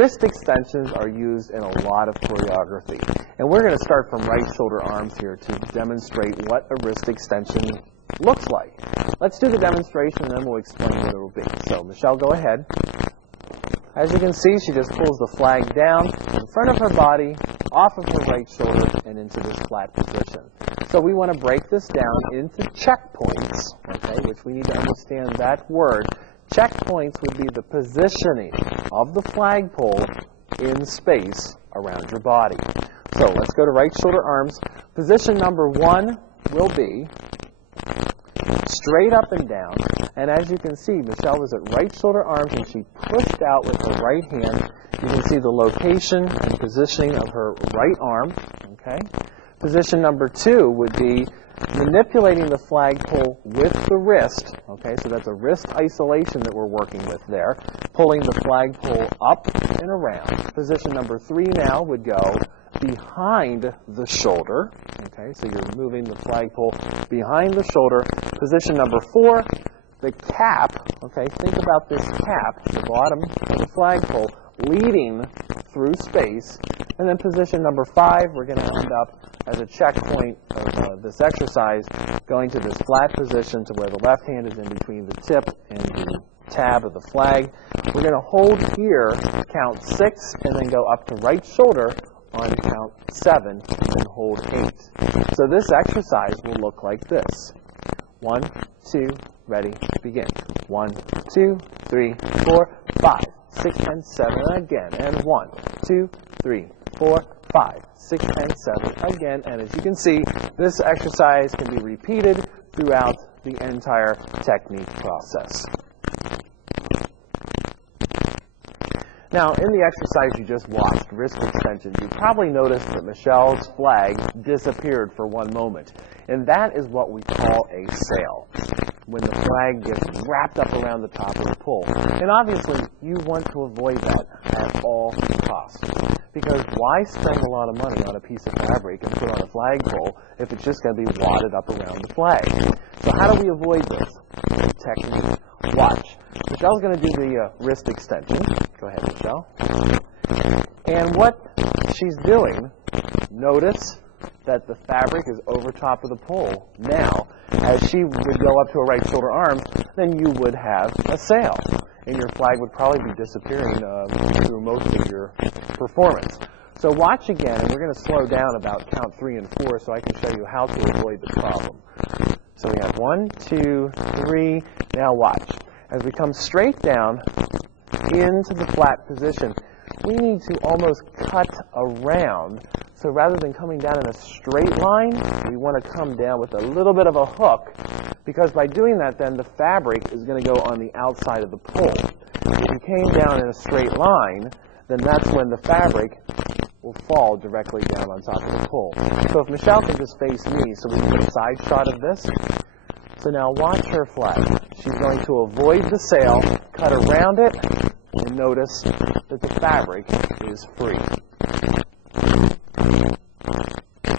wrist extensions are used in a lot of choreography. And we're going to start from right shoulder arms here to demonstrate what a wrist extension looks like. Let's do the demonstration and then we'll explain what it will be. So Michelle, go ahead. As you can see, she just pulls the flag down in front of her body, off of her right shoulder, and into this flat position. So we want to break this down into checkpoints, okay, which we need to understand that word. Checkpoints would be the positioning of the flagpole in space around your body. So let's go to right shoulder arms. Position number 1 will be straight up and down. And as you can see, Michelle was at right shoulder arms and she pushed out with her right hand. You can see the location and positioning of her right arm. Okay. Position number 2 would be manipulating the flagpole with the wrist. Okay, so that's a wrist isolation that we're working with there. Pulling the flagpole up and around. Position number 3 now would go behind the shoulder. Okay, so you're moving the flagpole behind the shoulder. Position number 4, the cap. Okay, think about this cap, the bottom of the flagpole, leading through space. And then position number 5, we're going to end up as a checkpoint of this exercise, going to this flat position to where the left hand is in between the tip and the tab of the flag. We're going to hold here, count 6, and then go up to right shoulder on count 7, and then hold 8. So this exercise will look like this. 1, 2, ready, begin. 1, 2, 3, 4, 5, 6, and 7 again. And 1, 2, 3, 4, 5, 6, and 7 again. And as you can see, this exercise can be repeated throughout the entire technique process. Now, in the exercise you just watched, wrist extensions, you probably noticed that Michelle's flag disappeared for one moment. And that is what we call a sail, when the flag gets wrapped up around the top of the pole. And obviously, you want to avoid that at all costs. Because why spend a lot of money on a piece of fabric and put on a flagpole if it's just going to be wadded up around the flag? So how do we avoid this? Technique. Watch. Michelle's going to do the wrist extension. Go ahead, Michelle. And what she's doing, notice that the fabric is over top of the pole. Now, as she would go up to her right shoulder arm, then you would have a sail. And your flag would probably be disappearing through most of your performance. So watch again, and we're going to slow down about count 3 and 4 so I can show you how to avoid the problem. So we have 1, 2, 3. Now watch. As we come straight down into the flat position, we need to almost cut around. So rather than coming down in a straight line, we want to come down with a little bit of a hook, because by doing that, then the fabric is going to go on the outside of the pole. If you came down in a straight line, then that's when the fabric will fall directly down on top of the pole. So if Michelle can just face me, so we can get a side shot of this. So now watch her flag. She's going to avoid the sail, cut around it, and notice that the fabric is free.